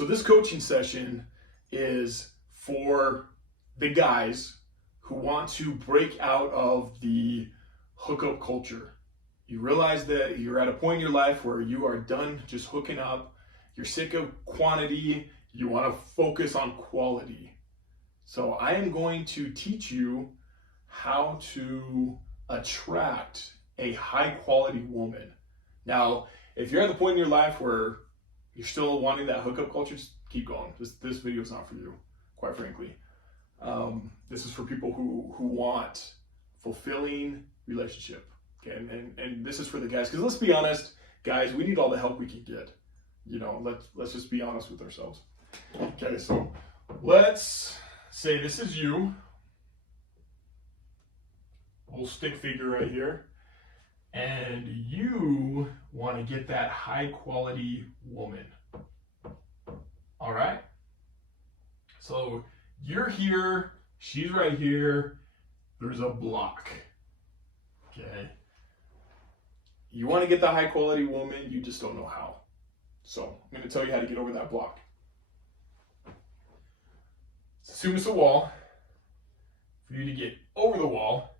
So this coaching session is for the guys who want to break out of the hookup culture. You realize that you're at a point in your life where you are done just hooking up. You're sick of quantity. You want to focus on quality. So I am going to teach you how to attract a high quality woman. Now, if you're at the point in your life where you're still wanting that hookup culture, just keep going. This video is not for you, quite frankly. This is for people who want fulfilling relationship. Okay, and this is for the guys, because let's be honest, guys, we need all the help we can get. You know, let's just be honest with ourselves. Okay, so let's say this is you. Little stick figure right here. And you want to get that high quality woman. All right? So you're here, she's right here, there's a block. Okay? You want to get the high quality woman, you just don't know how. So I'm going to tell you how to get over that block. Assume it's a wall. For you to get over the wall,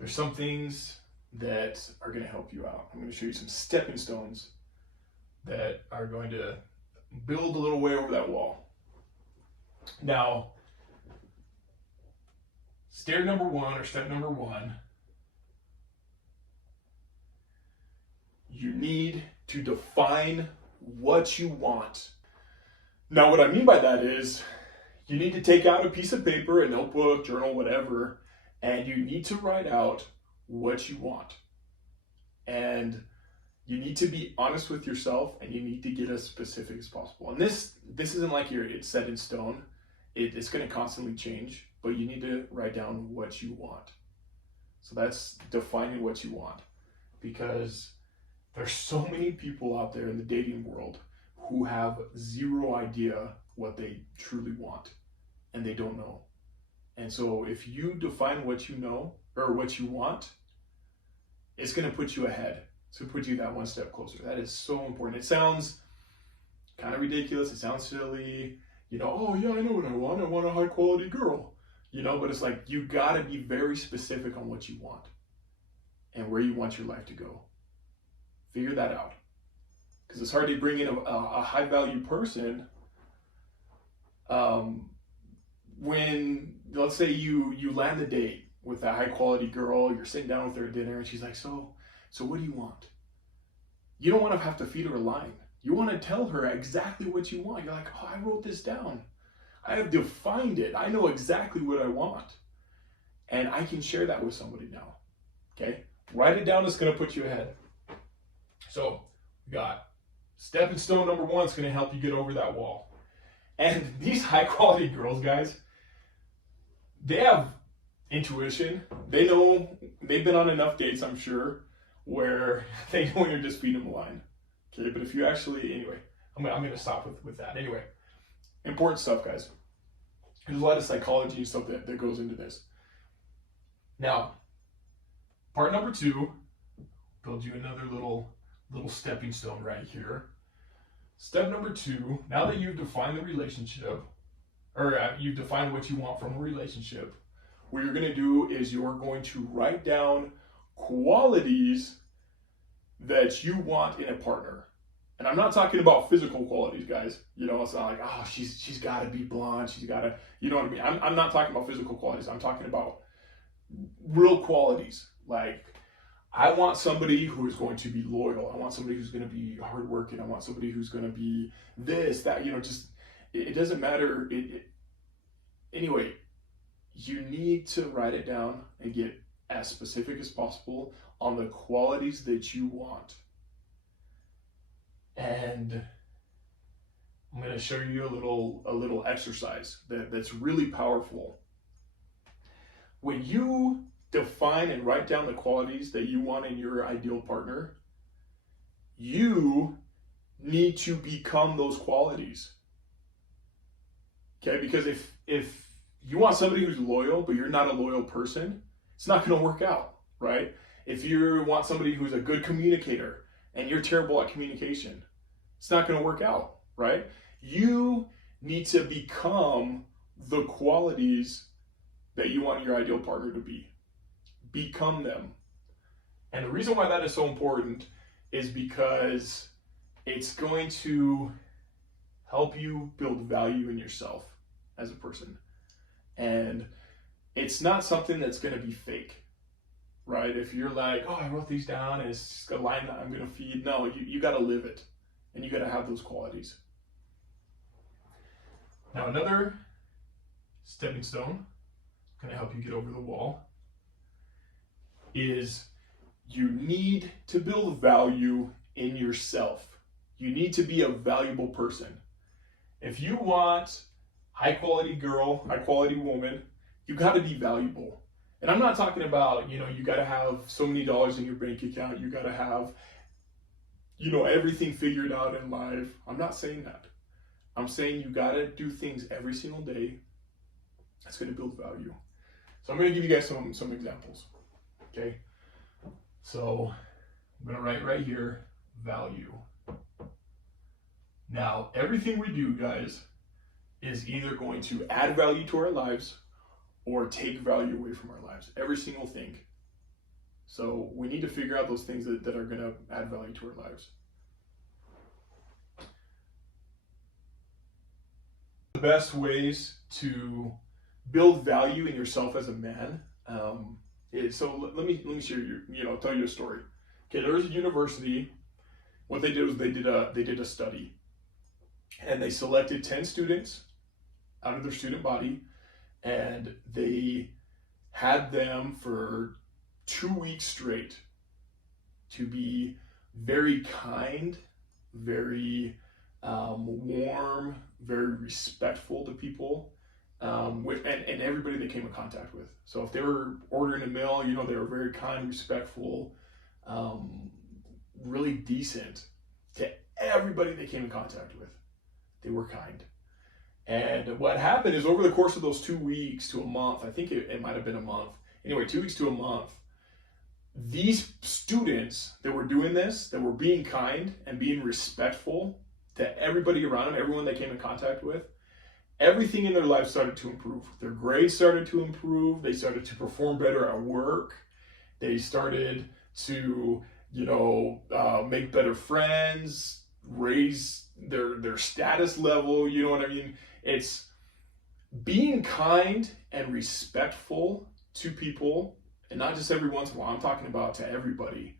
there's some things that are going to help you out. I'm going to show you some stepping stones that are going to build a little way over that wall. Now, step number one, you need to define what you want. Now, what I mean by that is you need to take out a piece of paper, a notebook, journal, whatever, and you need to write out what you want. And you need to be honest with yourself, and you need to get as specific as possible. And this isn't like it's set in stone. It's going to constantly change, but you need to write down what you want. So that's defining what you want, because there's so many people out there in the dating world who have zero idea what they truly want, and they don't know. And so if you define what you know or what you want, it's going to put you ahead. It's going to put you that one step closer. That is so important. It sounds kind of ridiculous. It sounds silly. You know, oh yeah, I know what I want. I want a high quality girl. You know, but it's like you got to be very specific on what you want and where you want your life to go. Figure that out. Because it's hard to bring in a high value person when, let's say you land the date with a high quality girl, you're sitting down with her at dinner and she's like, so what do you want? You don't want to have to feed her a line. You want to tell her exactly what you want. You're like, oh, I wrote this down. I have defined it. I know exactly what I want. And I can share that with somebody now. Okay? Write it down. It's going to put you ahead. So we got stepping stone number one is going to help you get over that wall. And these high quality girls, guys, they have intuition. They know, they've been on enough dates, I'm sure, where they know when you're just feeding them a line. Okay, but if you actually, anyway, I'm going to stop with that. Anyway, important stuff, guys. There's a lot of psychology and stuff that goes into this. Now, part number two, build you another little stepping stone right here. Step number two, now that you've defined the relationship, or you've defined what you want from a relationship, what you're going to do is you're going to write down qualities that you want in a partner. And I'm not talking about physical qualities, guys. You know, it's not like, oh, she's got to be blonde. She's got to, you know what I mean? I'm not talking about physical qualities. I'm talking about real qualities. Like, I want somebody who is going to be loyal. I want somebody who's going to be hardworking. I want somebody who's going to be this, that, you know, just, it doesn't matter. Anyway, you need to write it down and get as specific as possible on the qualities that you want. And I'm going to show you a little exercise that's really powerful. When you define and write down the qualities that you want in your ideal partner, you need to become those qualities. Okay, because if you want somebody who's loyal, but you're not a loyal person, it's not going to work out, right? If you want somebody who's a good communicator and you're terrible at communication, it's not going to work out. right? You need to become the qualities that you want your ideal partner to be. Become them. And the reason why that is so important is because it's going to help you build value in yourself as a person. And it's not something that's going to be fake, right? If you're like, oh, I wrote these down and it's just a line that I'm going to feed. No, you got to live it, and you got to have those qualities. Now, another stepping stone, going to help you get over the wall, is you need to build value in yourself. You need to be a valuable person. If you want high quality girl, high quality woman, you got to be valuable. And I'm not talking about, you got to have so many dollars in your bank account. You got to have, everything figured out in life. I'm not saying that. I'm saying you got to do things every single day that's going to build value. So I'm going to give you guys some examples. Okay. So I'm going to write right here, value. Now, everything we do, guys, is either going to add value to our lives or take value away from our lives. Every single thing. So we need to figure out those things that are going to add value to our lives. The best ways to build value in yourself as a man. So let me share tell you a story. Okay, there was a university. What they did was they did a study, and they selected 10 students out of their student body, and they had them for 2 weeks straight to be very kind, very warm, very respectful to people, and everybody they came in contact with. So if they were ordering a meal, they were very kind, respectful, really decent to everybody they came in contact with. They were kind. And what happened is over the course of those 2 weeks to a month, I think it might have been a month. Anyway, 2 weeks to a month, these students that were doing this, that were being kind and being respectful to everybody around them, everyone they came in contact with, everything in their life started to improve. Their grades started to improve. They started to perform better at work. They started to, make better friends, raise their status level. You know what I mean? It's being kind and respectful to people, and not just every once in a while. I'm talking about to everybody.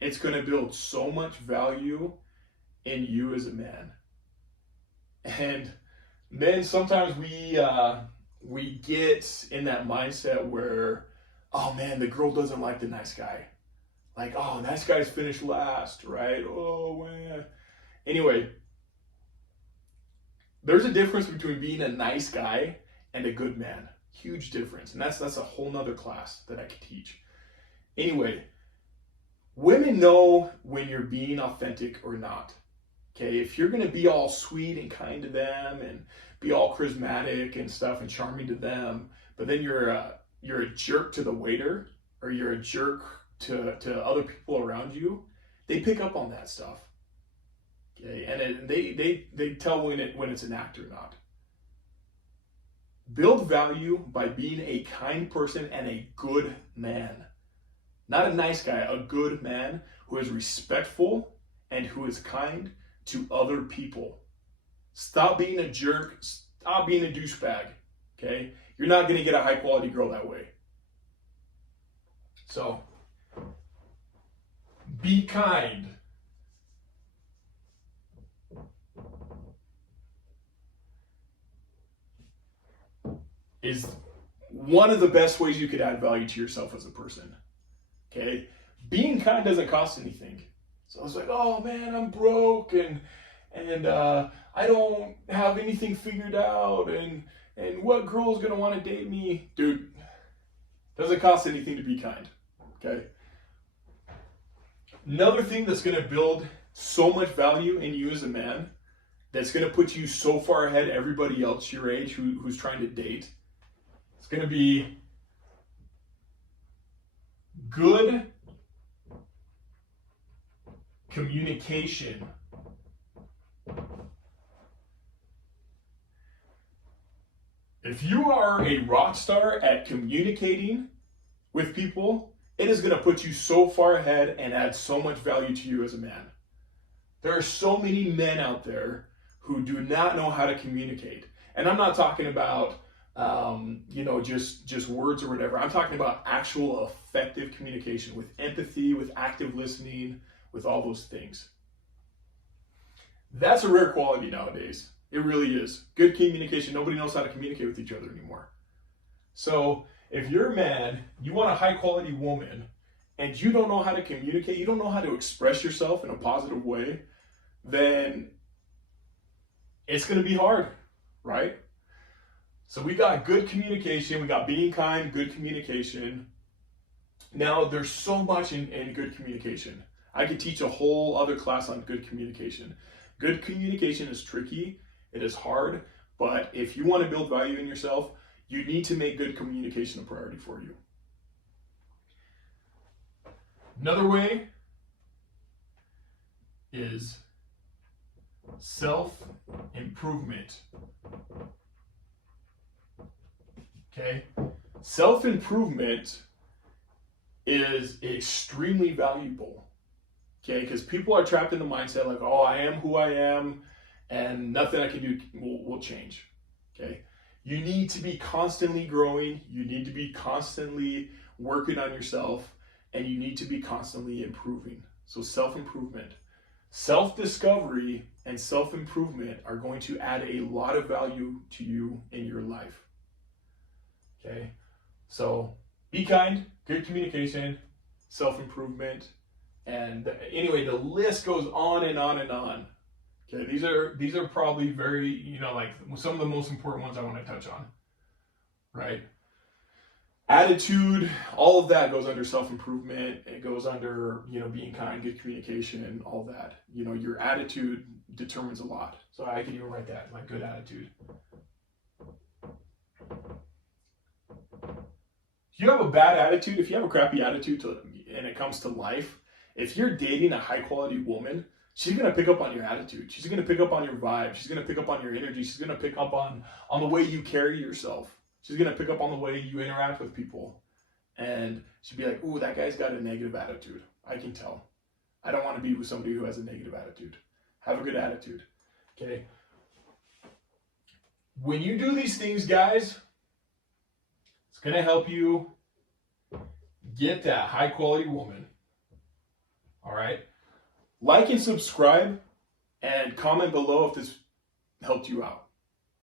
It's going to build so much value in you as a man. And men, sometimes we get in that mindset where, oh man, the girl doesn't like the nice guy. Like, oh, nice guy's finished last, right? Oh man. Anyway, there's a difference between being a nice guy and a good man. Huge difference. And that's a whole nother class that I could teach. Anyway, women know when you're being authentic or not. Okay, if you're going to be all sweet and kind to them and be all charismatic and stuff and charming to them, but then you're a jerk to the waiter, or you're a jerk to other people around you, they pick up on that stuff. Okay, and they tell when it's an act or not. Build value by being a kind person and a good man. Not a nice guy, a good man who is respectful and who is kind to other people. Stop being a jerk. Stop being a douchebag. Okay? You're not going to get a high quality girl that way. So, be kind. Is one of the best ways you could add value to yourself as a person. Okay? Being kind doesn't cost anything. So I was like, oh man, I'm broke and I don't have anything figured out and what girl's gonna want to date me? Dude, doesn't cost anything to be kind. Okay? Another thing that's gonna build so much value in you as a man, that's gonna put you so far ahead of everybody else your age who's trying to date, it's gonna be good communication. If you are a rock star at communicating with people, it is going to put you so far ahead and add so much value to you as a man. There are so many men out there who do not know how to communicate. And I'm not talking about, just words or whatever. I'm talking about actual effective communication with empathy, with active listening, with all those things. That's a rare quality nowadays. It really is. Good communication. Nobody knows how to communicate with each other anymore. So if you're a man, you want a high quality woman, and you don't know how to communicate, you don't know how to express yourself in a positive way, then it's going to be hard, right? So we got good communication, we got being kind, good communication. Now there's so much in good communication. I could teach a whole other class on good communication. Good communication is tricky, it is hard, but if you want to build value in yourself, you need to make good communication a priority for you. Another way is self-improvement. Okay? Self-improvement is extremely valuable. Okay? Because people are trapped in the mindset like, oh, I am who I am, and nothing I can do will change. Okay? You need to be constantly growing. You need to be constantly working on yourself, and you need to be constantly improving. So self-improvement. Self-discovery and self-improvement are going to add a lot of value to you in your life. Okay? So be kind, good communication, self-improvement, and anyway, the list goes on and on and on. Okay, these are probably very, like some of the most important ones I want to touch on. Right? Attitude, all of that goes under self-improvement. It goes under, being kind, good communication, all that. Your attitude determines a lot. So I can even write that, like good attitude. If you have a bad attitude, if you have a crappy attitude and it comes to life, if you're dating a high quality woman, she's going to pick up on your attitude. She's going to pick up on your vibe. She's going to pick up on your energy. She's going to pick up on the way you carry yourself. She's going to pick up on the way you interact with people. And she'll be like, ooh, that guy's got a negative attitude. I can tell. I don't want to be with somebody who has a negative attitude. Have a good attitude. Okay? When you do these things, guys, it's going to help you get that high quality woman. All right? Like and subscribe and comment below if this helped you out.